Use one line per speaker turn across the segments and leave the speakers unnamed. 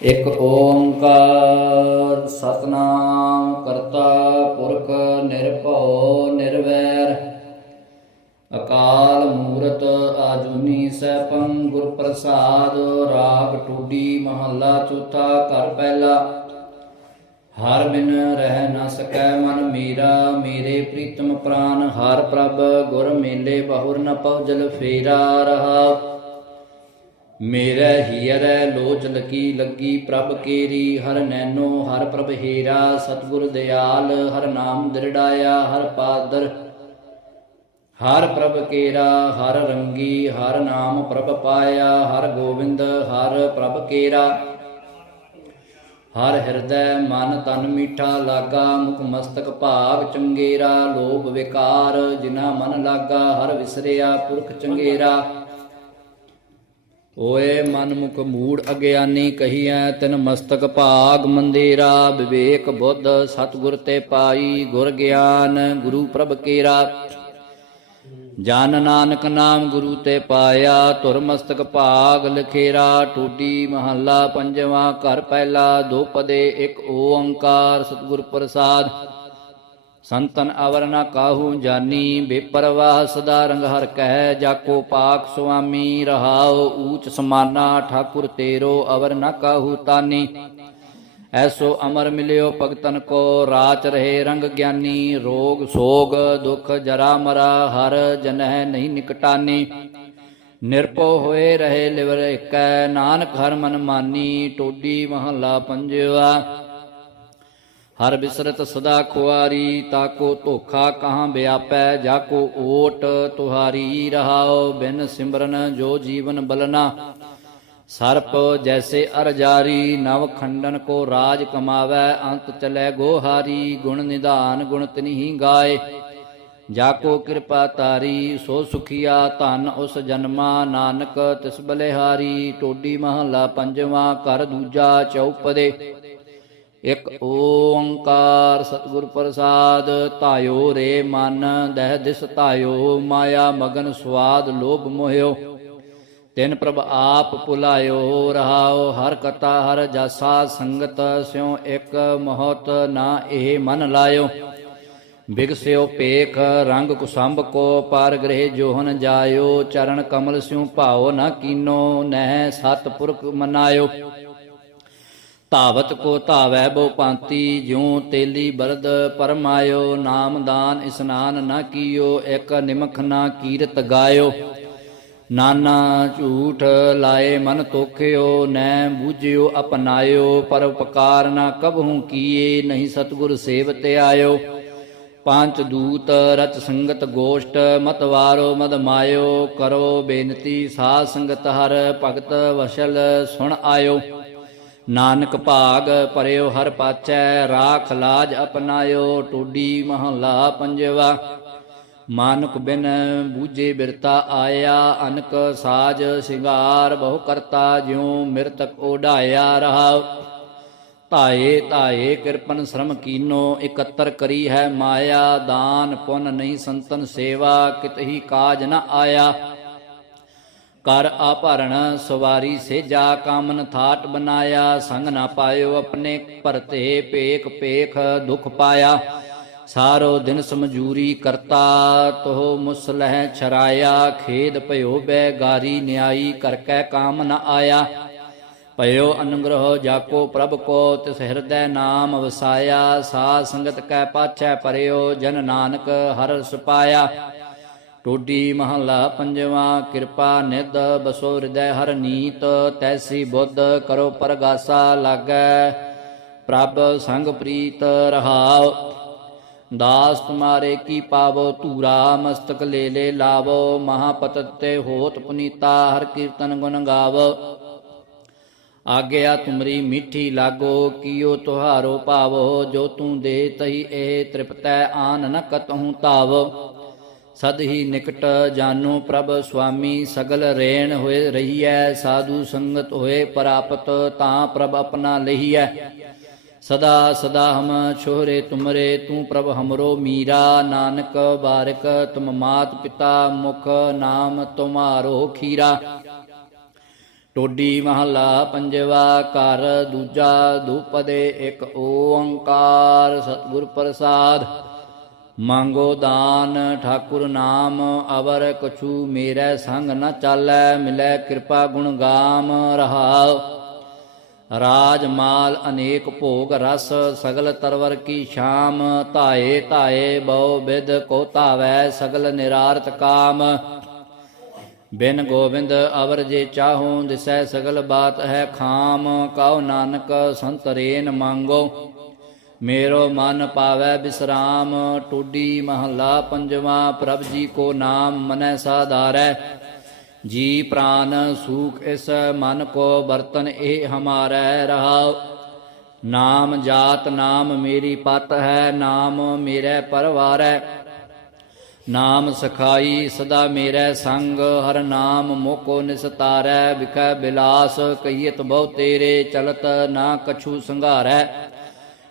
ਇਕ ਓੰਕਾਰ ਸਤਨਾਮ ਕਰਤਾ ਪੁਰਖ ਨਿਰਭਉ ਨਿਰਵੈਰ। ਅਕਾਲ ਮੂਰਤ ਆਜੂਨੀ ਸੈਭੰ ਗੁਰ ਪ੍ਰਸਾਦ, ਰਾਗ ਟੂਡੀ ਮਹੱਲਾ ਚੌਥਾ ਘਰ ਪਹਿਲਾ। ਹਰ ਬਿਨ ਰਹਿ ਨਾ ਸਕੈ ਮਨ ਮੇਰਾ, ਮੇਰੇ ਪ੍ਰੀਤਮ ਪ੍ਰਾਨ। ਹਰ ਪ੍ਰਭ ਗੁਰ ਮੇਲੇ ਬਹੁਰ ਨ ਪਉਜਲ ਫੇਰਾ ਰਹਾ ਮੇਰੇ ਹੀਰੈ ਲੋਚ ਲਕੀ ਲੱਗੀ ਪ੍ਰਭ ਕੇਰੀ, ਹਰ ਨੈਨੋ ਹਰ ਪ੍ਰਭ ਹੀਰਾ, ਸਤਿਗੁਰ ਦਿਆਲ, ਹਰ ਨਾਮ ਦਿਰੜਾਇਆ, ਹਰ ਪਾਦਰ, ਹਰ ਪ੍ਰਭ ਕੇਰਾ, ਹਰ ਰੰਗੀ, ਹਰ ਨਾਮ ਪ੍ਰਭ ਪਾਇਆ, ਹਰ ਗੋਬਿੰਦ ਹਰ ਪ੍ਰਭ ਕੇਰਾ। ਹਰ ਹਿਰਦੈ ਮਨ ਤਨ ਮੀਠਾ ਲਾਗਾ, ਮੁਖ ਮਸਤਕ ਭਾਗ ਚੰਗੇਰਾ, ਲੋਭ ਵਿਕਾਰ ਜਿਨਾ ਮਨ ਲਾਗਾ, ਹਰ ਵਿਸਰਿਆ ਪੁਰਖ ਚੰਗੇਰਾ। ਓਏ ਮਨ ਮੁਖ ਮੂੜ ਅਗਿਆਨੀ ਕਹੀਐ, ਤਿਨ ਮਸਤਕ ਭਾਗ ਮੰਦੇਰਾ, ਵਿਵੇਕ ਬੁੱਧ ਸਤਿਗੁਰ ਤੇ ਪਾਈ ਗੁਰ ਗਿਆਨ, ਗੁਰੂ ਪ੍ਰਭ ਕੇਰਾ। ਜਨ ਨਾਨਕ ਨਾਮ ਗੁਰੂ ਤੇ ਪਾਇਆ ਤੁਰ ਮਸਤਕ ਭਾਗ ਲਖੇਰਾ, ਟੂਡੀ ਮਹੱਲਾ ਪੰਜਵਾਂ ਘਰ ਪਹਿਲਾ, ਦੋ ਪਦੇ ਇੱਕ ਓੰਕਾਰ ਸਤਿਗੁਰ ਪ੍ਰਸਾਦ। ਸੰਤਨ ਅਵਰ ਨਾ ਕਾਹੂ ਜਾਨੀ, ਬੇਪਰਵਾਹ ਸਦਾ ਰੰਗ ਹਰ ਕਹਿ, ਜਾਕੋ ਪਾਕ ਸੁਆਮੀ ਰਹਾਉ, ਊਚ ਸਮਾਨਾ ਠਾਕੁਰ ਤੇਰੋ, ਅਵਰ ਨ ਕਾਹੂ ਤਾਨੀ। ਐਸੋ ਅਮਰ ਮਿਲਿਓ ਭਗਤਨ ਕੋ, ਰਾਚ ਰਹੇ ਰੰਗ ਗਿਆਨੀ, ਰੋਗ ਸੋਗ ਦੁਖ ਜਰਾ ਮਰਾ, ਹਰ ਜਨਹਿ ਨਹੀਂ ਨਿਕਟਾਨੀ। ਨਿਰਪੋ ਹੋਏ ਰਹੇ ਲਿਵਰ ਏਕੈ ਨਾਨਕ ਹਰ ਮਨ ਮਾਨੀ, ਟੋਡੀ ਮਹੱਲਾ ਪੰਜਵਾ। ਹਰ ਬਿਸਰਤ ਸਦਾ ਖੁਆਰੀ ਤਾਕੋ ਧੋਖਾ ਕਹਾਂ ਵਿਆਪੈ ਜਾਕੋ ਓਟ ਤੁਹਾਰੀ ਰਹਾਓ ਬਿਨ ਸਿਮਰਨ ਜੋ ਜੀਵਨ ਬਲਨਾ। ਸਰਪ ਜੈਸੇ ਅਰਜਾਰੀ, ਨਵ ਖੰਡਨ ਕੋ ਰਾਜ ਕਮਾਵੈ, ਅੰਤ ਚਲੇ ਗੋਹਾਰੀ, ਗੁਣ ਨਿਧਾਨ ਗੁਣ ਤਨਹੀ ਗਾਏ। ਜਾਕੋ ਕਿਰਪਾ ਤਾਰੀ ਸੋ ਸੁਖੀਆ ਧਨ ਉਸ ਜਨਮਾ, ਨਾਨਕ ਤਿਸ ਬਲਿਹਾਰੀ, ਟੋਡੀ ਮਹੱਲਾ ਪੰਜਵਾਂ ਕਰ ਦੂਜਾ ਚੌਪਦੇ ਇਕ ਓੰਕਾਰ ਸਤਿਗੁਰ ਪ੍ਰਸਾਦ, ਧਾਇਓ ਰੇ ਮਨ, ਦਹਿ ਦਿਸ ਧਾਇਓ, ਮਾਇਆ ਮਗਨ ਸਵਾਦ ਲੋਭ ਮੋਹਿਓ। ਤਿਨ ਪ੍ਰਭ ਆਪ ਭੁਲਾਇਓ, ਰਹਾਓ, ਹਰ ਕਤਾ ਹਰ ਜਾਸਾ ਸੰਗਤ, ਸਿਉ ਇਕ ਮਹਤ ਨਾ ਇਹ ਮਨ ਲਾਇਓ। ਬਿਗਸਿਓ ਪੇਖ ਰੰਗ ਕੁਸੰਭ ਕੋ ਪਰ ਗ੍ਰਹਿ ਜੋਹਨ ਜਾਇਓ। ਚਰਨ ਕਮਲ ਸਿਉ ਭਾਉ ਨਾ ਕੀਨੋ, ਨਹਿ ਸਤ ਪੁਰਖ ਮਨਾਇਓ। ਧਾਵਤ ਕੋ ਧਾਵੈ ਬੋ ਪਾਂਤੀ ਜਿਉ ਤੇਲੀ ਬਰਦ ਪਰਮਾਇਓ ਨਾਮਦਾਨ ਇਸਨਾਨ ਨਾ ਕੀਓ, ਇਕ ਨਿਮਖ ਨਾ ਕੀਰਤ ਗਾਇਓ। ਨਾਨਾ ਝੂਠ ਲਾਏ ਮਨ ਤੋਖਿਓ, ਨੈ ਬੂਝਿਓ ਅਪਨਾਇਓ, ਪਰ ਉਪਕਾਰ ਨਾ ਕਬਹੂ ਕੀਏ, ਨਹੀਂ ਸਤਗੁਰ ਸੇਵ ਤੇ ਆਇਓ। ਪੰਜ ਦੂਤ, ਰਚ ਸੰਗਤ ਗੋਸ਼ਟ ਮਤਵਾਰੋ ਮਦ ਮਾਇਓ, ਕਰੋ ਬੇਨਤੀ ਸਾਧ ਸੰਗਤ ਹਰ ਭਗਤ ਵਸ਼ਲ ਸੁਣ ਆਇਓ। ਨਾਨਕ ਭਾਗ ਪਰਿਓ ਹਰ ਪਾਚੈ ਰਾਖ ਲਾਜ ਅਪਨਾਇਓ, ਟੋਡੀ ਮਹਲਾ ਪੰਜਵਾ। ਮਾਨੁਕ ਬਿਨ ਬੂਝੇ ਬਿਰਤਾ ਆਇਆ, ਅਨਕ ਸਾਜ ਸ਼ਿੰਗਾਰ ਬਹੁ ਕਰਤਾ, ਜਿਉ ਮਿਰਤਕ ਓਢਾਇਆ ਰਹਾ ਤਾਏ ਧਾਏ, ਕਿਰਪਨ ਸ਼ਰਮ ਕੀਨੋ, ਇਕੱਤਰ ਕਰੀ ਹੈ ਮਾਇਆ, ਦਾਨ ਪੁੰਨ ਨਹੀਂ ਸੰਤਨ ਸੇਵਾ, ਕਿਤਹੀ ਕਾਜ ਨ ਆਇਆ। ਕਰ ਆਭਰਣ, ਸਵਾਰੀ ਸੇਜਾ ਕਾਮਨ ਥਾਟ ਬਨਾਇਆ ਸੰਗ ਨਾ ਪਾਇਓ ਆਪਣੇ ਭਰਤੇ ਪੇਖ ਪੇਖ ਦੁਖ ਪਾਇਆ। ਸਾਰੋ ਦਿਨ ਸਮਜੂਰੀ ਕਰਤਾ ਤੋ ਮੁਸਲਹਿ ਛਰਾਇਆ, ਖੇਦ ਭਇਓ ਬੈ ਗਾਰੀ ਨਿਆਈ ਕਰ ਕੈ ਕਾਮ ਨ ਆਇਆ। ਭਇਓ ਅਨੁਗ੍ਰਹ ਜਾਕੋ ਪ੍ਰਭ ਕੋ, ਤਿਸ ਹਿਰਦੈ ਨਾਮ ਵਸਾਇਆ ਸਾ ਸੰਗਤ ਕੈ ਪਾਛੈ ਪਰਿਓ ਜਨ ਨਾਨਕ ਹਰ ਸੁਪਾਇਆ। ਟੋਡੀ ਮਹੱਲਾ ਪੰਜਵਾਂ, ਕਿਰਪਾ ਨਿਦ ਬਸੋ ਹਿਰਦੈ ਹਰ ਨੀਤ, ਤੈਸੀ ਬੁੱਧ ਕਰੋ ਪਰਗਾਸਾ ਲਾਗੈ, ਪ੍ਰਭ ਸੰਗ ਪ੍ਰੀਤ ਰਹਾਉ। ਦਾਸ ਤੁਮਾਰੇ ਕੀ ਪਾਵੋ, ਧੂਰਾ ਮਸਤਕ ਲੈ ਲੈ ਲਾਵੋ, ਮਹਾਪਤਤ ਤੇ ਹੋਤ ਪੁਨੀਤਾ ਹਰ ਕੀਰਤਨ ਗੁਣ ਗਾਵੋ। ਆਗਿਆ ਤੁਮਰੀ ਮਿੱਠੀ ਲਾਗੋ, ਕੀਓ ਤੁਹਾਰੋ ਭਾਵੋ ਜੋ ਤੂੰ ਦੇ ਤਹੀ ਇਹ ਤ੍ਰਿਪਤੈ ਆਨ ਨ ਕਤਹੂ ਤਾਵ ਸਦ ਹੀ ਨਿਕਟ ਜਾਨੋ ਪ੍ਰਭ ਸੁਆਮੀ, ਸਗਲ ਰੇਣ ਹੋਏ ਰਹੀਐ, ਸਾਧੂ ਸੰਗਤ ਹੋਏ ਪ੍ਰਾਪਤ, ਤਾਂ ਪ੍ਰਭ ਆਪਣਾ ਲਹੀਐ। ਸਦਾ ਸਦਾ ਹਮ ਛੋਰੇ ਤੁਮਰੇ, ਤੂੰ ਪ੍ਰਭ ਹਮਰੋ ਮੀਰਾ, ਨਾਨਕ ਬਾਰਿਕ ਤੁਮ ਮਾਤ ਪਿਤਾ ਮੁਖ ਨਾਮ ਤੁਮਾਰੋ ਖੀਰਾ। ਟੋਡੀ ਮਹਲਾ ਪੰਜਵਾ ਘਰ, ਦੂਜਾ ਧੂਪਦੇ ਇੱਕ ਓੰਕਾਰ, ਸਤਿਗੁਰ ਪ੍ਰਸਾਦ। ਮੰਗੋ ਦਾਨ, ਠਾਕੁਰ ਨਾਮ, ਅਵਰ ਕਛੂ ਮੇਰੇ ਸੰਗ ਨ ਚਾਲੈ, ਮਿਲੈ ਕਿਰਪਾ ਗੁਣ ਗਾਮ ਰਹਾਉ। ਰਾਜ ਮਾਲ ਅਨੇਕ ਭੋਗ ਰਸ, ਸਗਲ ਤਰਵਰ ਕੀ ਸ਼ਾਮ, ਧਾਏ ਧਾਏ ਬਹੁ ਬਿਦ ਕੋ ਧਾਵੈ, ਸਗਲ ਨਿਰਾਰਤ ਕਾਮ। ਬਿਨ ਗੋਬਿੰਦ ਅਵਰ ਜੇ ਚਾਹੋ, ਦਿਸੈ ਸਗਲ ਬਾਤ ਹੈ ਖਾਮ, ਕਉ ਨਾਨਕ ਸੰਤਰੇਨ ਮੰਗੋ। ਮੇਰੋ ਮਨ ਪਾਵੈ ਬਿਸਰਾਮ, ਟੂਡੀ ਮਹੱਲਾ ਪੰਜਵਾ, ਪ੍ਰਭ ਜੀ ਕੋ ਨਾਮ ਮਨੈ ਸਾਧਾਰੈ। ਜੀ ਪ੍ਰਾਨ ਸੂਖ ਇਸ ਮਨ ਕੋ ਬਰਤਨ ਇਹ ਹਮਾਰੈ ਰਹਾਉ। ਨਾਮ ਜਾਤ ਨਾਮ ਮੇਰੀ ਪਤ ਹੈ, ਨਾਮ ਮੇਰੇ ਪਰਵਾਰੈ। ਨਾਮ ਸਖਾਈ ਸਦਾ ਮੇਰੇ ਸੰਗ, ਹਰ ਨਾਮ ਮੋਕੋ ਨਿਸਤਾਰੈ, ਵਿਖੈ ਬਿਲਾਸ, ਕਹੀਤ ਬਹੁ ਤੇਰੇ, ਚਲਤ ਨਾ ਕਛੂ ਸੰਘਾਰੈ।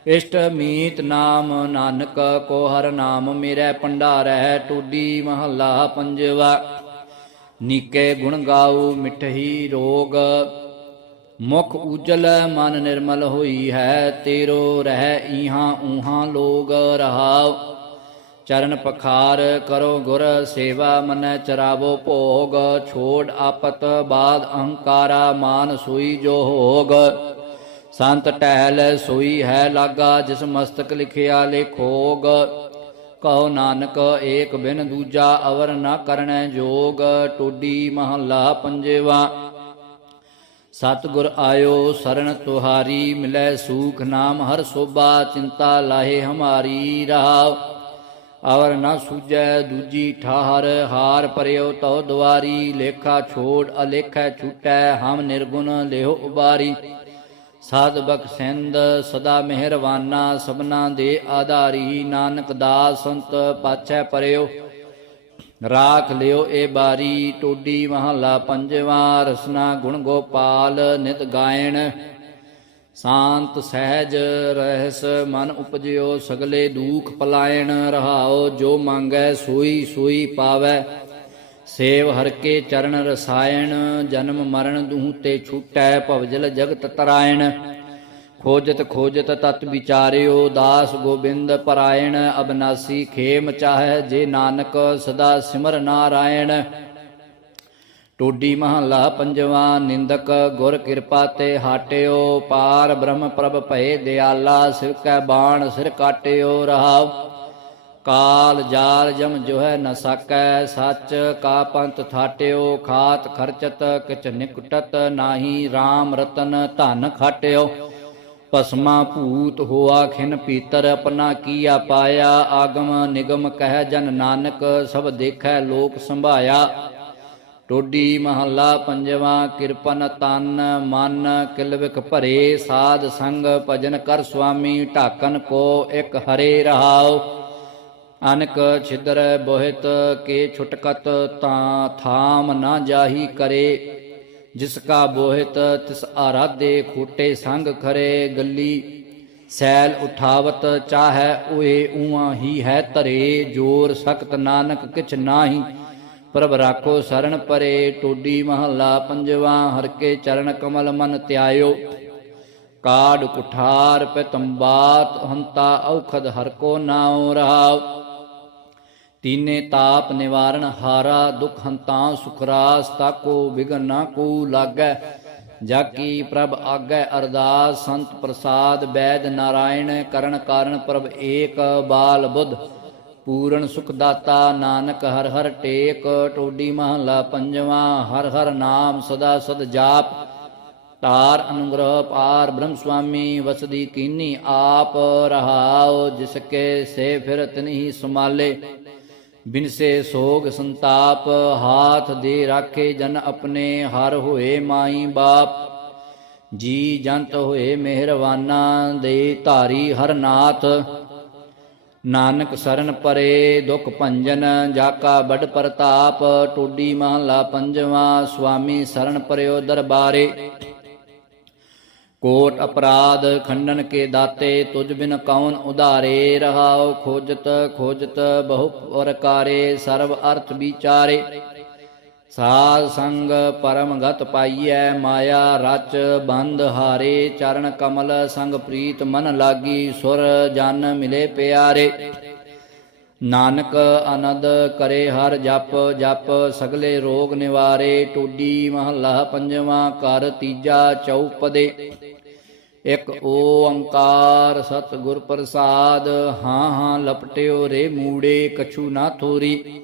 ਇਸ਼ਟ ਮੀਤ ਨਾਮ ਨਾਨਕ, ਕੋ ਹਰ ਨਾਮ ਮੇਰੇ ਭੰਡਾਰੈ ਟੂਡੀ ਮਹੱਲਾ ਪੰਜਵਾ। ਨੀਕੇ ਗੁਣ ਗਾਉ ਮਿਠਹੀ ਰੋਗ। ਮੁਖ ਉਜਲ ਮਨ ਨਿਰਮਲ ਹੋਈ ਹੈ, ਤੇਰੋ ਰਹਿ ਈਹਾਂ ਊਹਾਂ ਲੋਗ ਰਹਾਉ। ਚਰਨ ਪਖਾਰ ਕਰੋ ਗੁਰ ਸੇਵਾ, ਮਨੈ ਚਰਾਵੋ ਭੋਗ। ਛੋੜ ਆਪਤ ਬਾਦ ਅਹੰਕਾਰਾ, ਮਾਨ ਸੋਈ ਜੋ ਹੋਗ। ਸੰਤ ਟਹਿਲ ਸੋਈ ਹੈ ਲਾਗਾ, ਜਿਸ ਮਸਤਕ ਲਿਖਿਆ ਲੇਖੋਗ। ਕਹੋ ਨਾਨਕ, ਏਕ ਬਿਨ ਦੂਜਾ ਅਵਰ ਨਾ ਕਰਣੈ ਜੋਗ। ਟੋਡੀ ਮਹੱਲਾ ਪੰਜਵਾ, ਸਤਿਗੁਰ ਆਇਓ ਸਰਣ ਤੁਹਾਰੀ, ਮਿਲੈ ਸੂਖ ਨਾਮ ਹਰ ਸੋਭਾ, ਚਿੰਤਾ ਲਾਹੇ ਹਮਾਰੀ ਰਹਾਉ ਅਵਰ ਨਾ ਸੂਜੈ ਦੂਜੀ ਠਾਹਰ, ਹਾਰ ਪਰਿਓ ਤਉ ਦੁਆਰੀ। ਲੇਖਾ ਛੋੜ, ਅਲੇਖੈ ਛੁਟੈ, ਹਮ ਨਿਰਗੁਣ ਲਿਓ ਉਬਾਰੀ। ਸਾਧ ਬਖਸ਼ਿੰਦ ਸਦਾ ਮਿਹਰਵਾਨਾ ਸਭਨਾ ਦੇ ਆਧਾਰੀ, ਨਾਨਕ ਦਾਸ ਸੰਤ ਪਾਛੈ ਪਰਿਓ। ਰਾਖ ਲਿਓ ਏ ਬਾਰੀ, ਟੋਡੀ ਮਹੱਲਾ ਪੰਜਵਾਂ, ਰਸਨਾ ਗੁਣ ਗੋਪਾਲ ਨਿਤ ਗਾਇਣ। ਸ਼ਾਂਤ ਸਹਿਜ ਰਹਿਸ ਮਨ ਉਪਜਿਓ ਸਗਲੇ ਦੂਖ ਪਲਾਇਣ, ਰਹਾਓ ਜੋ ਮੰਗੈ ਸੋਈ ਸੋਈ ਪਾਵੈ। ਸੇਵ ਹਰ ਕੇ ਚਰਨ ਰਸਾਇਣ, ਜਨਮ ਮਰਨ ਦੂਹ ਤੇ ਛੂਟੈ, ਭਵਜਲ ਜਗਤ ਤਰਾਇਣ। ਖੋਜਤ ਖੋਜਤ ਤਤ ਵਿਚਾਰਿਓ, ਦਾਸ ਗੋਬਿੰਦ ਪਰਾਇਣ। ਅਬਨਾਸੀ ਖੇਮ ਚਾਹੈ, ਜੇ ਨਾਨਕ ਸਦਾ ਸਿਮਰ ਨਾਰਾਇਣ। ਟੋਡੀ ਮਹੱਲਾ ਪੰਜਵਾ, ਨਿੰਦਕ ਗੁਰ ਕਿਰਪਾ ਤੇ ਹਾਟਿਓ। ਪਾਰ ਬ੍ਰਹਮ ਪ੍ਰਭ ਭਏ ਦਿਆਲਾ, ਸਿਰ ਕੈ ਬਾਣ, ਸਿਰ ਕਾਟਿਓ ਰਹਾਉ। ਕਾਲ ਜਾਲ ਜਮ ਜੋ ਹੈ ਨ ਸਕੈ ਸੱਚ, ਕਾ ਪੰਥ ਥਾਟਿਓ, ਖਾਤ ਖਰਚਤ ਕਿਚ ਨਿਕਟਤ ਨਾਹੀ RAM ਰਤਨ ਧਨ ਖਾਟਿਓ। ਪਸਮਾ ਭੂਤ ਹੋਆ ਖਿਨ ਪੀਤਰ ਆਪਣਾ ਕੀਆ ਪਾਇਆ, ਆਗਮ ਨਿਗਮ ਕਹਿ ਜਨ ਨਾਨਕ, ਸਭ ਦੇਖੈ ਲੋਕ ਸੰਭਾਇਆ। ਟੋਡੀ ਮਹੱਲਾ ਪੰਜਵਾ, ਕਿਰਪਨ ਤਨ ਮਨ ਕਿਲਵਿਕ ਭਰੇ, ਸਾਧ ਸੰਗ ਭਜਨ ਕਰ ਸੁਆਮੀ, ਢਾਕਨ ਕੋ ਇੱਕ ਹਰੇ ਰਹਾਓ ਅਨਕ ਛਿਦਰ ਬੋਹਿਤ ਕੇ ਛੁਟਕਤ ਤਾਂ ਥਾਮ ਨਾ ਜਾਹੀ ਕਰੇ। ਜਿਸ ਕਾ ਬੋਹਿਤ ਤਿਸ ਆਰਾਧੇ ਖੋਟੇ ਸੰਗ ਖਰੇ ਗੱਲੀ। ਸੈਲ ਉਠਾਵਤ ਚਾਹੈ ਓਏ ਊਆ ਹੀ ਹੈ ਧਰੇ। ਜੋਰ ਸਖਤ ਨਾਨਕ ਕਿਛ ਨਾਹੀ। ਪ੍ਰਭ ਰਾਖੋ ਸਰਣ ਪਰੇ ਟੋਡੀ ਮਹੱਲਾ ਪੰਜਵਾ। ਹਰ ਕੇ ਚਰਨ ਕਮਲ ਮਨ ਧਿਆਇਓ ਕਾੜ ਕੁਠਾਰ ਪਤੰਬਾਤ ਹੰਤਾ ਔਖਦ ਹਰ ਕੋ ਨਾਉ ਰਹਾਉ। ਤੀਨੇ ਤਾਪ ਨਿਵਾਰਣ ਹਾਰਾ, ਦੁਖ ਹੰਤਾ ਸੁਖਰਾਸ ਤਾਕੋ ਵਿਗਨ ਨਾ ਕੋ ਲਾਗੈ। ਜਾ ਕੀ ਪ੍ਰਭ ਆਗੈ ਅਰਦਾਸ, ਸੰਤ ਪ੍ਰਸਾਦ, ਬੈਦ ਨਾਰਾਇਣ, ਕਰਨ ਕਾਰਨ ਪ੍ਰਭ ਏਕ, ਬਾਲ ਬੁੱਧ। ਪੂਰਨ ਸੁਖ ਦਾਤਾ ਨਾਨਕ ਹਰ ਹਰ ਟੇਕ, ਟੋਡੀ ਮਹਲਾ ਪੰਜਵਾ, ਹਰ ਹਰ ਨਾਮ ਸਦਾ ਸਦ ਜਾਪ। ਤਾਰ ਅਨੁਗ੍ਰਹ ਪਾਰ ਬ੍ਰਹਮ ਸੁਆਮੀ ਵਸਦੀ ਕੀਨੀ ਆਪ ਰਹਾਓ ਜਿਸ ਕੇ ਸੇ ਫਿਰ ਤਨਹੀ ਸੁਮਾਲੇ ਬਿਨਸੇ ਸੋਗ ਸੰਤਾਪ, ਹਾਥ ਦੇ ਰਾਖੇ ਜਨ ਆਪਣੇ, ਹਰ ਹੋਏ ਮਾਈ ਬਾਪ। ਜੀ ਜੰਤ ਹੋਏ ਮਿਹਰਵਾਨਾ ਦੇ ਧਾਰੀ ਹਰਨਾਥ ਨਾਨਕ ਸਰਨ ਪਰੇ ਦੁਖ ਭੰਜਨ, ਜਾਕਾ ਬੜ ਪ੍ਰਤਾਪ। ਟੋਡੀ ਮਹਲਾ ਪੰਜਵਾ ਸੁਆਮੀ ਸਰਨ ਪਰਿਓ ਦਰਬਾਰੇ। ਕੋਟ ਅਪਰਾਧ ਖੰਡਨ ਕੇ ਦਾਤੇ ਤੁਝ ਬਿਨ ਕੌਣ ਉਧਾਰੇ ਰਹਾਉ, ਖੋਜਤ ਖੋਜਤ ਬਹੁ ਪ੍ਰਕਾਰੇ ਸਰਬ ਅਰਥ ਵਿਚਾਰੇ। ਸਾਧ ਸੰਗ ਪਰਮ ਗਤ ਪਾਈਐ, ਮਾਇਆ ਰਚ ਬੰਧ ਹਾਰੇ, ਚਰਨ ਕਮਲ ਸੰਗ ਪ੍ਰੀਤ ਮਨ ਲਾਗੀ, ਸੁਰ ਜਨ ਮਿਲੇ ਪਿਆਰੇ। ਨਾਨਕ ਆਨੰਦ ਕਰੇ ਹਰ ਜਪ ਜਪ ਸਗਲੇ ਰੋਗ ਨਿਵਾਰੇ, ਟੋਡੀ ਮਹੱਲਾ ਪੰਜਵਾਂ ਕਰ ਤੀਜਾ ਚੌਪਦੇ ਇਕ ਓੰਕਾਰ ਸਤਿਗੁਰ ਪ੍ਰਸਾਦ, ਹਾਂ ਹਾਂ ਲਪਟਿਓ ਰੇ ਮੂੜੇ ਕਛੂ ਨਾ ਥੋਰੀ।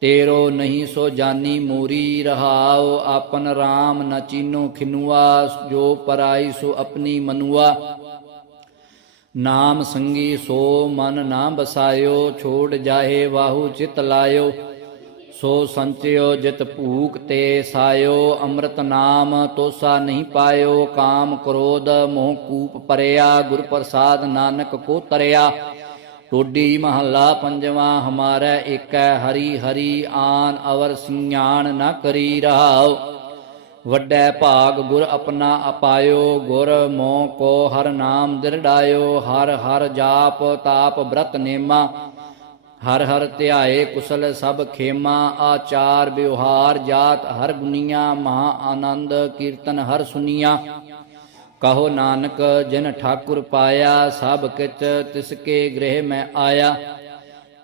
ਤੇਰੋ ਨਹੀਂ ਸੋ ਜਾਨੀ ਮੋਰੀ, ਰਹਾਉ ਆਪਨ RAM ਨ ਚੀਨੋ ਖਿਨੁਆ, ਜੋ ਪਰਾਈ ਸੋ ਆਪਣੀ ਮਨੁਆ। ਨਾਮ ਸੰਗੀ ਸੋ ਮਨ ਨਾ ਬਸਾਇਓ, ਛੋੜ ਜਾਹੇ ਵਾਹੂ ਚਿਤ ਲਾਇਓ। ਸੋ ਸੰਚਿਓ ਜਿਤ ਭੂਖ ਤੇ ਸਾਇਓ, ਅੰਮ੍ਰਿਤ ਨਾਮ ਤੋਸਾ ਨਹੀਂ ਪਾਇਓ, ਕਾਮ ਕ੍ਰੋਧ ਮੋਹ ਕੂਪ ਪਰਿਆ, ਗੁਰ ਪ੍ਰਸਾਦ ਨਾਨਕ ਕੋ ਤਰਿਆ। ਟੋਡੀ ਮਹੱਲਾ ਪੰਜਵਾਂ, ਹਮਾਰਾ ਏਕੈ ਹਰੀ ਹਰੀ, ਆਨ ਅਵਰ ਸਿਆਣ ਨਾ ਕਰੀ ਰਹਾਉ। ਵੱਡੈ ਭਾਗ ਗੁਰ ਆਪਣਾ ਅਪਾਇਓ, ਗੁਰ ਮੋਹ ਕੋ ਹਰ ਨਾਮ ਦਿਰੜਾਇਓ, ਹਰ ਹਰ ਜਾਪ ਤਾਪ ਬ੍ਰਤ ਨੇਮਾ। ਹਰ ਹਰ ਧਿਆਏ ਕੁਸਲ ਸਭ ਖੇਮਾ, ਆਚਾਰ ਵਿਵਹਾਰ ਜਾਤ ਹਰ ਗੁਨੀਆਂ, ਮਹਾ ਆਨੰਦ ਕੀਰਤਨ ਹਰ ਸੁਨੀਆਂ। ਕਹੋ ਨਾਨਕ, ਜਿਨ ਠਾਕੁਰ ਪਾਇਆ, ਸਭ ਕਿਤ ਤਿਸ ਕੇ ਗ੍ਰਹਿ ਮੈਂ ਆਇਆ।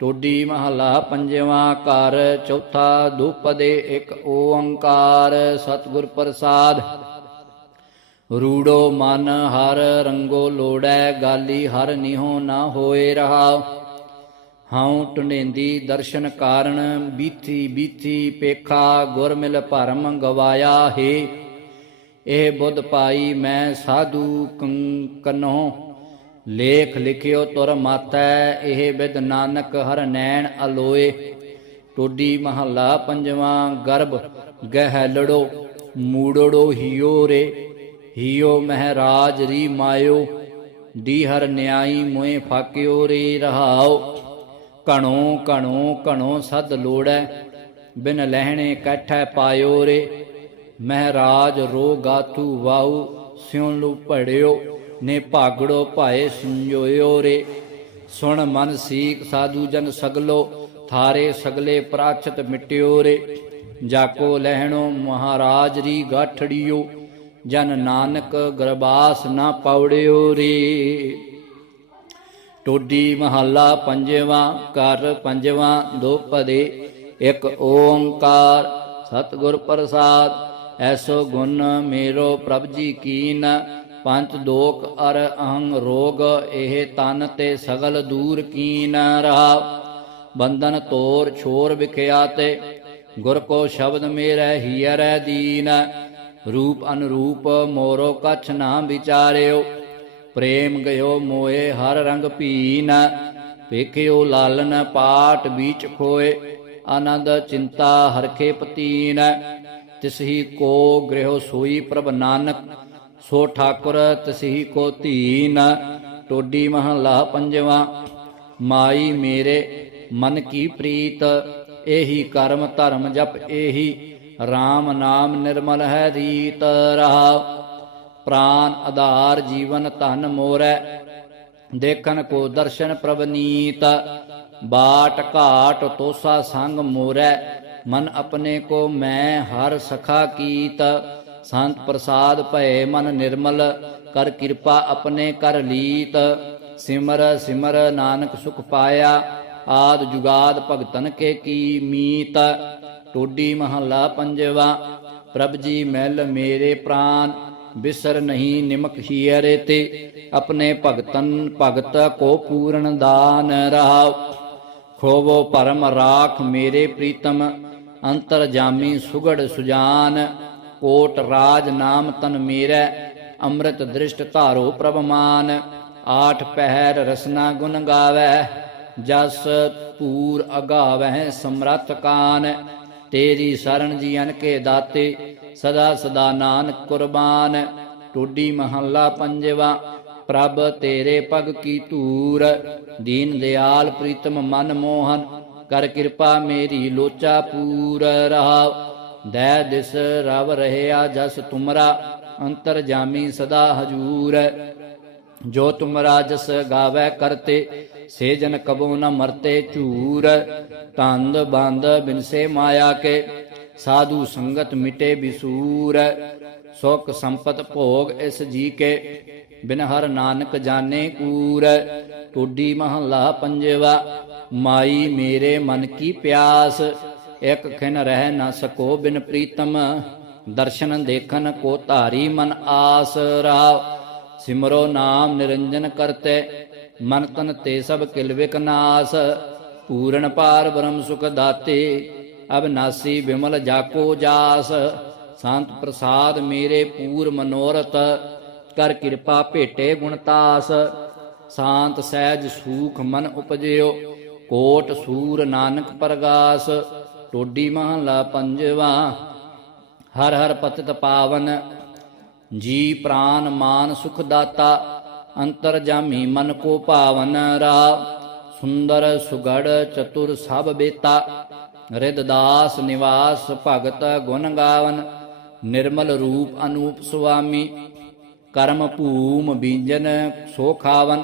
ਟੋਡੀ ਮਹਲਾ ਪੰਜਵਾਂ ਘਰ, ਚੌਥਾ ਦੁਪਦੇ ਇੱਕ ਓੰਕਾਰ, ਸਤਿਗੁਰ ਪ੍ਰਸਾਦ। ਰੂੜੋ ਮਨ ਹਰ ਰੰਗੋ ਲੋੜੈ, ਗਾਲੀ ਹਰ ਨਿਹੋ ਨਾ ਹੋਏ ਰਹਾ ਹਉ ਟੁੰਡੇਂਦੀ ਦਰਸ਼ਨ ਕਾਰਣ ਬੀਥੀ ਬੀਥੀ ਪੇਖਾ ਗੁਰ ਮਿਲ ਭਰਮ ਗਵਾਇਆ ਹੈ। ਇਹ ਬੁੱਧ ਪਾਈ ਮੈਂ ਸਾਧੂ ਕੰਨੋ। ਲੇਖ ਲਿਖਿਓ ਤੁਰ ਮਾਤੈ, ਇਹ ਬਿਦ ਨਾਨਕ ਹਰ ਨੈਣ ਅਲੋਏ। ਟੋਡੀ ਮਹੱਲਾ ਪੰਜਵਾਂ, ਗਰਭ ਗਹਿਲੜੋ ਮੂੜੜੋ ਹਿਓ ਰੇ। ਹਿਓ ਮਹਾਰਾਜ ਰੀ ਮਾਇਓ ਦੀ ਹਰ ਨਿਆਈ ਮੋਏ ਫਾਕਿਓ ਰੇ ਰਹਾਓ। ਕਣੋ ਕਣੋ ਕਣੋ ਸਦ ਲੋੜੈ, ਬਿਨ ਲਹਿਣੇ ਕੈਠੈ ਪਾਇਓ ਰੇ। ਮਹਾਰਾਜ ਰੋ ਗਾਥੂ ਵਾਹੂ ਸਿਉ ਲੂ ਭੜਿਓ, ਨੇ ਭਾਗੜੋ ਭਾਏ ਸੰਜੋਇਓ ਰੇ। ਸੁਣ ਮਨ ਸੀਖ ਸਾਧੂ ਜਨ ਸਗਲੋ, ਥਾਰੇ ਸਗਲੇ ਪ੍ਰਾਚਤ ਮਿਟਿਓ ਰੇ। ਜਾਕੋ ਲਹਿਣੋ ਮਹਾਰਾਜ ਰੀ ਗਾਠੜਿਓ, ਜਨ ਨਾਨਕ ਗਰਬਾਸ ਨਾ ਪਾਉੜਿਓ ਰੇ। ਟੋਡੀ ਮਹੱਲਾ ਪੰਜਵਾਂ, ਘਰ ਪੰਜਵਾਂ, ਦੋ ਪਦੇ, ਇੱਕ ਓੰਕਾਰ। ਸਤਿਗੁਰ ਪ੍ਰਸਾਦ, ਐਸੋ ਗੁਣ ਮੇਰੋ ਪ੍ਰਭ ਜੀ ਕੀਨ। ਪੰਚ ਦੋਖ ਅਰ ਅਹੰ ਰੋਗ, ਇਹ ਤਨ ਤੇ ਸਗਲ ਦੂਰ ਕੀਨ ਰਹਾ। ਬੰਧਨ ਤੋਰ ਛੋਰ ਵਿਖਿਆ ਤੇ, ਗੁਰ ਕੋ ਸ਼ਬਦ ਮੇਰੈ ਹੀਰੈ ਦੀਨ। ਰੂਪ ਅਨਰੂਪ ਮੋਰੋ ਕਛ ਨਾ ਵਿਚਾਰਿਓ ਪ੍ਰੇਮ ਗਇਓ ਮੋਏ ਹਰ ਰੰਗ ਭੀਨ, ਵੇਖਿਓ ਲਾਲਨ ਪਾਟ ਬੀਚ ਖੋਏ, ਆਨੰਦ ਚਿੰਤਾ ਹਰਖੇ ਪਤੀਨ। ਤਿਸਹੀ ਕੋ ਗ੍ਰਹਿ ਸੋਈ ਪ੍ਰਭ ਨਾਨਕ, ਸੋ ਠਾਕੁਰ ਤਿਸਹੀ ਕੋ ਧੀਨ। ਟੋਡੀ ਮਹਲਾ ਪੰਜਵਾ, ਮਾਈ ਮੇਰੇ, ਮਨ ਕੀ ਪ੍ਰੀਤ ਇਹੀ ਕਰਮ ਧਰਮ ਜਪ ਇਹੀ RAM ਨਾਮ ਨਿਰਮਲ ਹੈ ਰੀਤ ਰਹਾ। ਪ੍ਰਾਨ ਆਧਾਰ ਜੀਵਨ ਧਨ ਮੋਰੈ ਦੇਖਣ ਕੋ ਦਰਸ਼ਨ ਪ੍ਰਵਨੀਤ ਬਾਟ ਘਾਟ ਤੋਸਾ ਸੰਗ ਮੋਰੈ, ਮਨ ਆਪਣੇ ਕੋ ਮੈਂ ਹਰ ਸਖਾ ਕੀਤ। ਸੰਤ ਪ੍ਰਸਾਦ ਭਏ ਮਨ ਨਿਰਮਲ, ਕਰ ਕਿਰਪਾ ਆਪਣੇ ਕਰ ਲੀਤ। ਸਿਮਰ ਸਿਮਰ ਨਾਨਕ ਸੁਖ ਪਾਇਆ, ਆਦ ਜੁਗਾਦ ਭਗਤਨ ਕੇ ਕੀ ਮੀਤ। ਟੋਡੀ ਮਹੱਲਾ ਪੰਜਵਾ, ਪ੍ਰਭ ਜੀ ਮੈਲ ਮੇਰੇ ਪ੍ਰਾਨ। ਬਿਸਰ ਨਹੀਂ ਨਿਮਕ ਹੀਰੇ ਤੇ, ਆਪਣੇ ਭਗਤਨ ਭਗਤ ਕੋ ਪੂਰਨ ਦਾਨ ਰਹਾਉ। ਖੋਵੋ ਪਰਮ ਰਾਖ ਮੇਰੇ ਪ੍ਰੀਤਮ, ਅੰਤਰ ਜਾਮੀ ਸੁਗੜ ਸੁਜਾਨ। ਕੋਟ ਰਾਜ ਨਾਮ ਤਨ ਮੇਰੈ, ਅੰਮ੍ਰਿਤ ਦ੍ਰਿਸ਼ਟ ਧਾਰੋ ਪ੍ਰਭਮਾਨ ਆਠ ਪਹਿਰ ਰਸਨਾ ਗੁਣ ਗਾਵੈ, ਜਸ ਪੂਰ ਅਗਾਵਹਿ ਸਮਰਤ ਕਾਨ। ਤੇਰੀ ਸਰਣ ਜੀਨ ਕੇ ਦਾਤੇ ਸਦਾ ਸਦਾ ਨਾਨਕ ਕੁਰਬਾਨ। ਟੋਡੀ ਮਹੱਲਾ ਪੰਜਵਾ, ਪ੍ਰਭ ਤੇਰੇ ਪਗ ਕੀ ਧੂਰ। ਦੀਨ ਦਿਆਲ ਪ੍ਰੀਤਮ ਮਨ ਮੋਹਨ, ਕਰ ਕਿਰਪਾ ਮੇਰੀ ਲੋਚਾ ਪੂਰ ਰਹਾ ਦੈ ਦਿਸ ਰਵ ਰਹਿਆ ਜਸ ਤੁਮਰਾ, ਅੰਤਰ ਜਾਮੀ ਸਦਾ ਹਜੂਰ। ਜੋ ਤੁਮਰਾ ਜਸ ਗਾਵੇ ਕਰਤੇ, ਸੇ ਜਨ ਕਬੋ ਨ ਮਰਤੇ ਝੂਰ। ਤੰਦ ਬੰਦ ਬਿਨਸੇ ਮਾਇਆ ਕੇ ਸਾਧੂ ਸੰਗਤ ਮਿਟੇ ਬਿਸੂਰ, ਸੁਖ ਸੰਪਤ ਭੋਗ ਇਸ ਜੀ ਕੇ, ਬਿਨ ਹਰ ਨਾਨਕ ਜਾਣੇ ਕੂਰ। ਟੋਡੀ ਮਹੱਲਾ ਪੰਜਵਾ, ਮਾਈ ਮੇਰੇ ਮਨ ਕੀ ਪਿਆਸ, ਇਕ ਖਿਨ ਰਹਿ ਨਾ ਸਕੋ ਬਿਨ ਪ੍ਰੀਤਮ। ਦਰਸ਼ਨ ਦੇਖਨ ਕੋ ਧਾਰੀ ਮਨ ਆਸ ਰਾਵ ਸਿਮਰੋ ਨਾਮ ਨਿਰੰਜਨ ਕਰਤੇ, ਮਨ ਤਨ ਤੇ ਸਭ ਕਿਲ ਵਿਕਨਾਸ ਪੂਰਨ ਪਾਰ ਬ੍ਰਹਮ ਸੁਖ ਦਾਤੇ ਅਬਨਾਸੀ ਬਿਮਲ ਜਾਕੋ ਜਾਸ, ਸੰਤ ਪ੍ਰਸਾਦ ਮੇਰੇ ਪੂਰ ਮਨੋਰਥ, ਕਰ ਕਿਰਪਾ ਭੇਟੇ ਗੁਣਤਾਸ ਸ਼ਾਂਤ ਸਹਿਜ ਸੂਖ ਮਨ ਉਪਜਿਓ, ਕੋਟ ਸੂਰ ਨਾਨਕ ਪ੍ਰਗਾਸ, ਟੋਡੀ ਮਹਲਾ ਪੰਜਵਾ, ਹਰ ਹਰ ਪਤਿਤ ਪਾਵਨ, ਜੀ ਪ੍ਰਾਨ ਮਾਨ ਸੁਖ ਦਾਤਾ, ਅੰਤਰ ਜਾਮੀ ਮਨ ਕੋ ਭਾਵਨ ਰਾ ਸੁੰਦਰ ਸੁਗੜ ਚਤੁਰ ਸਭ ਬੇਤਾ ਰਿਦਦਾਸ ਨਿਵਾਸ ਭਗਤ ਗੁਣ ਗਾਵਨ, ਨਿਰਮਲ ਰੂਪ ਅਨੂਪ ਸੁਆਮੀ, ਕਰਮ ਭੂਮ ਬੀਜਨ ਸੋ ਖਾਵਨ,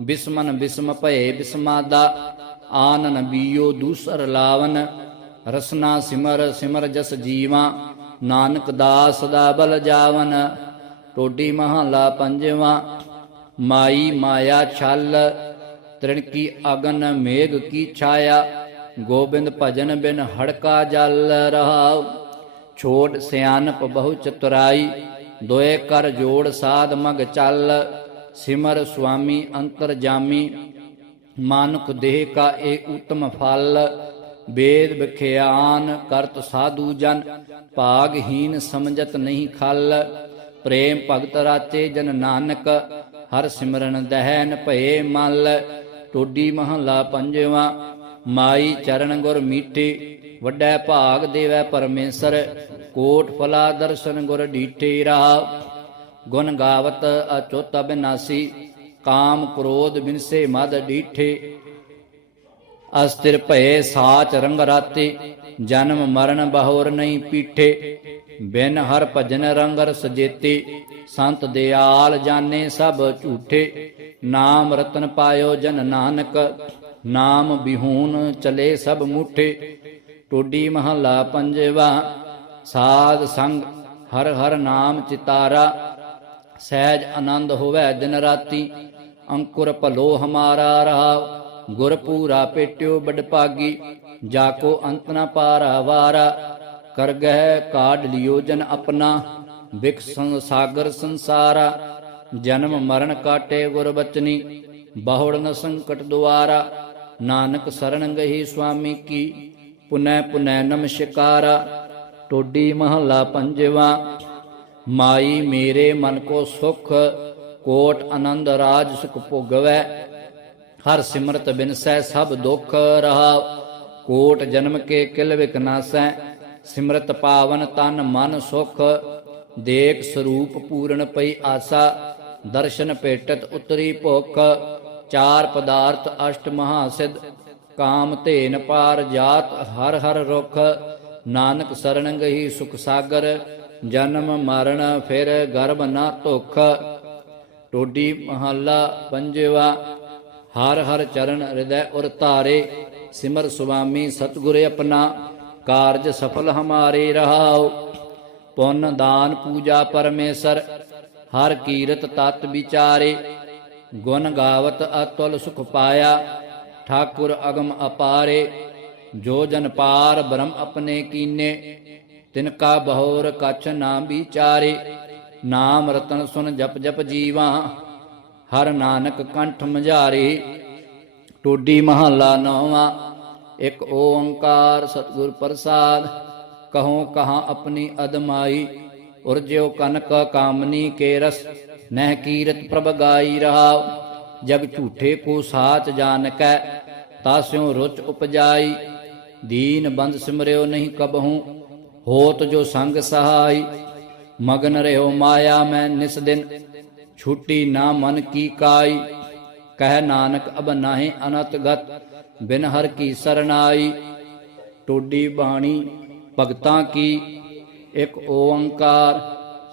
ਬਿਸਮਨ ਬਿਸਮ ਭਏ ਬਿਸਮਾਦਾ, ਆਨਨ ਬੀਓ ਦੂਸਰ ਲਾਵਨ, ਰਸਨਾ ਸਿਮਰ ਸਿਮਰ ਜਸ ਜੀਵਾ, ਨਾਨਕ ਦਾਸ ਦਾ ਬਲ ਜਾਵਨ, ਟੋਡੀ ਮਹਲਾ ਪੰਜਵਾ, ਮਾਈ ਮਾਇਆ ਛਲ, ਤ੍ਰਿਣ ਕੀ ਅਗਨ ਮੇਘ ਕੀ ਛਾਇਆ ਗੋਬਿੰਦ ਭਜਨ ਬਿਨ ਹੜਕਾ ਜਲ ਰਹਾ ਛੋਟ ਸਿਆਨਪ ਬਹੁ ਚਤੁਰਾਈ, ਦੋਏ ਕਰ ਜੋੜ ਸਾਧ ਮਗ ਚੱਲ। ਸਿਮਰ ਸੁਆਮੀ ਅੰਤਰ ਜਾਮੀ, ਮਾਨੁਖ ਦੇਹ ਕਾ ਏ ਉਤਮ ਫਲ। ਵੇਦ ਵਿਖਿਆਨ ਕਰਤ ਸਾਧੂ ਜਨ ਭਾਗਹੀਨ ਸਮਝਤ ਨਹੀਂ ਖਲ। ਪ੍ਰੇਮ ਭਗਤ ਰਾਚੇ ਜਨ ਨਾਨਕ, ਹਰ ਸਿਮਰਨ ਦਹਿਨ ਭਏ ਮਲ। ਟੋਡੀ ਮਹਲਾ ਪੰਜਵਾ ਮਾਈ ਚਰਨ ਗੁਰ ਮੀਠੇ, ਵੱਡਾ ਭਾਗ ਦੇਵੈ ਪਰਮੇਸ਼ਰ, ਕੋਟ ਫਲਾ ਦਰਸ਼ਨ ਗੁਰ ਡੀਠੇ ਰਹਾ। ਗੁਣ ਗਾਵਤ ਅਚੋਤ ਬਿਨਾਸੀ, ਕਾਮ ਕ੍ਰੋਧ ਬਿਨਸੇ ਮਦ ਡੀਠੇ ਅਸਥਿਰ ਭਏ ਸਾਚ ਰੰਗ ਰਾਤੇ, ਜਨਮ ਮਰਨ ਬਹੋਰ ਨਹੀਂ ਪੀਠੇ। ਬਿਨ ਹਰ ਭਜਨ ਰੰਗ ਰਸ ਜੇਤੇ, ਸੰਤ ਦਿਆਲ ਜਾਣੇ ਸਭ ਝੂਠੇ। ਨਾਮ ਰਤਨ ਪਾਇਓ ਜਨ ਨਾਨਕ ਨਾਮ ਬਿਹੂਨ ਚਲੇ ਸਭ ਮੁਠੇ, ਟੋਡੀ ਮਹੱਲਾ ਪੰਜਵਾ, ਸਾਧ ਸੰਗ ਹਰ ਹਰ ਨਾਮ ਚਿਤਾਰਾ, ਸਹਿਜ ਆਨੰਦ ਹੋਵੇ ਦਿਨ ਰਾਤੀ, ਅੰਕੁਰ ਭਲੋ ਹਮਾਰਾ ਰਾਵ ਗੁਰ ਪੂਰਾ ਪੇਟਿਓ ਬੜ ਭਾਗੀ, ਜਾ ਕੋ ਅੰਤ ਨ ਪਾਰਾ ਵਾਰਾ ਕਰ ਗਹਿ ਕਾਢ ਲਿਓ ਜਨ ਆਪਣਾ ਵਿਖ ਸੰਗ ਸਾਗਰ ਸੰਸਾਰਾ, ਜਨਮ ਮਰਨ ਕਾਟੇ ਗੁਰ ਬਚਨੀ, ਬਹੁੜ ਨ ਸੰਕਟ ਦੁਆਰਾ ਨਾਨਕ ਸਰਣ ਗਹੀ ਸੁਆਮੀ ਕੀ। ਪੁਨੈ ਪੁਨੈ ਨਮਸਕਾਰਾ ਟੋਡੀ ਮਹੱਲਾ ਪੰਜਵਾ। ਮਾਈ ਮੇਰੇ ਮਨ ਕੋ ਸੁਖ, ਕੋਟ ਆਨੰਦ ਰਾਜ ਸੁਖ ਭੋਗਵੈ। ਹਰ ਸਿਮਰਤ ਬਿਨਸੈ ਸਭ ਦੁਖ ਰਹਾ। ਕੋਟ ਜਨਮ ਕੇ ਕਿਲ ਵਿਕਨਾਸੈ ਸਿਮਰਤ ਪਾਵਨ ਤਨ ਮਨ ਸੁਖ। ਦੇਖ ਸਰੂਪ ਪੂਰਨ ਪਈ ਆਸਾ। ਦਰਸ਼ਨ ਭੇਟਤ ਉਤਰੀ ਭੁਖ। ਚਾਰ ਪਦਾਰਥ ਅਸ਼ਟ ਮਹਾਸਿਧ, ਕਾਮ ਧੇਨ ਪਾਰ ਜਾਤ ਹਰ ਹਰ ਰੁਖ, ਨਾਨਕ ਸਰਣ ਗਹੀ ਸੁਖ ਸਾਗਰ, ਜਨਮ ਮਰਨ ਫਿਰ ਗਰਭ ਨਾ ਧੁਖ। ਟੋਡੀ ਮਹੱਲਾ ਪੰਜਵਾ, ਹਰ ਹਰ ਚਰਨ ਹਿਰਦੈ ਉਰ ਧਾਰੇ, ਸਿਮਰ ਸੁਆਮੀ ਸਤਿਗੁਰ ਆਪਣਾ, ਕਾਰਜ ਸਫਲ ਹਮਾਰੇ ਰਹਾਓ ਪੁੰਨ ਦਾਨ ਪੂਜਾ ਪਰਮੇਸ਼ਰ, ਹਰ ਕੀਰਤ ਤਤ ਵਿਚਾਰੇ ਗੁਣ ਗਾਵਤ ਅਤੁਲ ਸੁਖ ਪਾਇਆ, ਠਾਕੁਰ ਅਗਮ ਅਪਾਰੇ, ਜੋ ਜਨ ਪਾਰ ਬ੍ਰਹਮ ਆਪਣੇ ਕੀਨੇ, ਤਿਨ ਕਾ ਬਹੋਰ ਕਛ ਨਾ ਵਿਚਾਰੇ, ਨਾਮ ਰਤਨ ਸੁਨ ਜਪ ਜਪ ਜੀਵਾ, ਹਰ ਨਾਨਕ ਕੰਠ ਮਝਾਰੇ, ਟੋਡੀ ਮਹੱਲਾ ਨੌਵਾਂ, ਇੱਕ ਓੰਕਾਰ ਸਤਿਗੁਰ ਪ੍ਰਸਾਦ, ਕਹੋ ਕਹਾ ਆਪਣੀ ਅਦਮਾਈ ਉਰਜਿਓ ਕਨਕ ਕਾਮਨੀ ਕੇ ਰਸ ਨਹਿ ਕੀਰਤ ਪ੍ਰਭ ਗਾਈ ਰਹਾ ਜਗ ਝੂਠੇ ਕੋ ਸਾਚ ਜਾਣਕੈ ਤਾਸਿਓ ਰੁਚ ਉਪਜਾਈ। ਦੀਨ ਬੰਦ ਸਿਮਰਿਓ ਨਹੀਂ ਕਬਹੂ, ਹੋਤ ਜੋ ਸੰਗ ਸਹਾਈ। ਮਗਨ ਰਹਿਓ ਮਾਇਆ ਮੈਂ ਨਿਸ ਦਿਨ, ਛੁੱਟੀ ਨਾ ਮਨ ਕੀ ਕਾਈ। ਕਹਿ ਨਾਨਕ ਅਬ ਨਾਹੀ ਅਨਤ ਗਤ, ਬਿਨ ਹਰ ਕੀ ਸਰਨਾਈ। ਟੋਡੀ ਬਾਣੀ ਭਗਤਾਂ ਕੀ, ਇੱਕ ਓੰਕਾਰ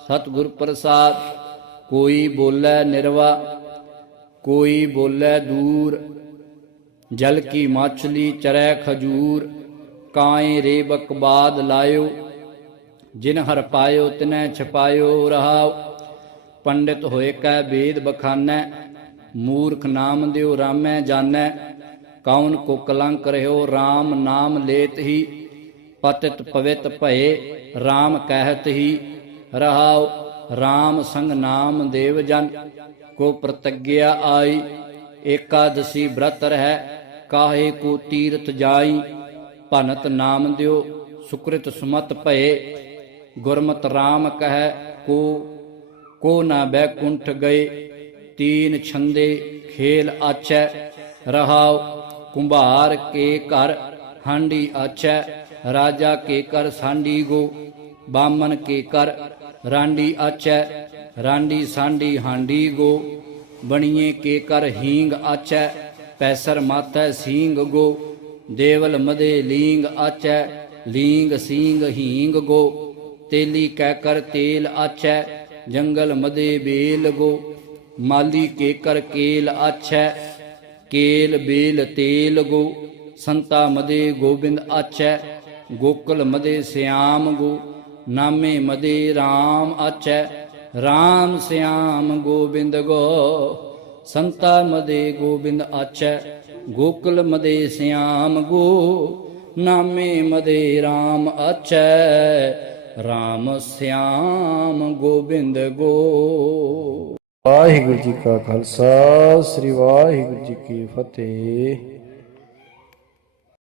ਸਤਿਗੁਰ ਪ੍ਰਸਾਦ। ਕੋਈ ਬੋਲੇ ਨਿਰਵਾ, ਕੋਈ ਬੋਲੇ ਦੂਰ। ਜਲ ਕੀ ਮਾਛਲੀ ਚਰੈ ਖਜੂਰ, ਕਾਏ ਰੇਬਕ ਬਾਦ ਲਾਇਓ। ਜਿਨ ਹਰ ਪਾਇਓ, ਤਿਨੈ ਛਪਾਇਓ ਰਹਾਉ ਪੰਡਿਤ ਹੋਏ ਕੈ ਵੇਦ ਬਖਾਨੈ, ਮੂਰਖ ਨਾਮ ਦਿਓ ਰਾਮੈ ਜਾਣੈ। ਕੌਣ ਕੋ ਕਲੰਕ ਰਹਿਓ RAM ਨਾਮ ਲੇਤ ਹੀ। ਪਤਿਤ ਪਵਿੱਤ ਭਏ RAM ਕਹਿਤ ਹੀ ਰਹਾਓ। RAM ਸੰਗ ਨਾਮ ਦੇਵ ਜਨ, ਕੋ ਪ੍ਰਤਗਿਆ ਆਈ, ਏਕਾਦਸੀ ਬ੍ਰਤ ਰਹਿ, ਕਾਹੇ ਕੋ ਤੀਰਥ ਜਾਈ, ਭਨਤ ਨਾਮ ਦਿਓ, ਸੁਕ੍ਰਿਤ ਸੁਮਤ ਭਏ, ਗੁਰਮਤ RAM ਕਹੈ ਕੋ ਕੋ ਨਾ ਬੈਕੁੰਠ ਗਏ, ਤੀਨ ਛੰਦੇ ਖੇਲ ਆਚੈ, ਰਹਾਉ, ਕੁੰਭਾਰ ਕੇ ਘਰ ਹਾਂਡੀ ਆਚੈ, ਰਾਜਾ ਕੇ ਕਰ ਸਾਂਡੀ ਗੋ ਬਾਮਨ ਕੇ ਕਰ ਰਾਂਡੀ ਆਚੈ ਰਾਂਡੀ ਸਾਂਡੀ ਹਾਂਡੀ ਗੋ, ਬਣੀਏ ਕੇ ਕਰ ਹੀਂਗ ਆਚੈ, ਪੈਸਰ ਮਾਥੈ ਸੀਂਗ ਗੋ, ਦੇਵਲ ਮਦੇ ਲੀਂਗ ਆਚੈ, ਲੀਂਗ ਸੀਂਗ ਹੀਂਗ ਗੋ, ਤੇਲੀ ਕਹਿ ਕਰ ਤੇਲ ਆਚੈ, ਜੰਗਲ ਮਦੇ ਬੇਲ ਗੋ, ਮਾਲੀ ਕੇ ਕਰ ਕੇਲ ਆਚੈ, ਕੇਲ ਬੇਲ ਤੇਲ ਗੋ, ਸੰਤਾ ਮਦੇ ਗੋਬਿੰਦ ਆਚੈ, ਗੋਕਲ ਮਦੇ ਸਿਆਮ ਗੋ ਨਾਮੇ ਮਦੇ RAM ਆਚੈ। RAM ਸਿਆਮ ਗੋਬਿੰਦ ਗੋ। ਸੰਤਾ ਮਦੇ ਗੋਬਿੰਦ ਆਚੈ। ਗੋਕਲ ਮਦੇ ਸਿਆਮ ਗੋ। ਨਾਮੇ ਮਦੇ RAM ਆਚੈ। RAM ਸਿਆਮ ਗੋਬਿੰਦ ਗੋ।
ਵਾਹਿਗੁਰੂ ਜੀ ਕਾ ਖਾਲਸਾ, ਸ੍ਰੀ ਵਾਹਿਗੁਰੂ ਜੀ ਕੀ ਫਤਿਹ।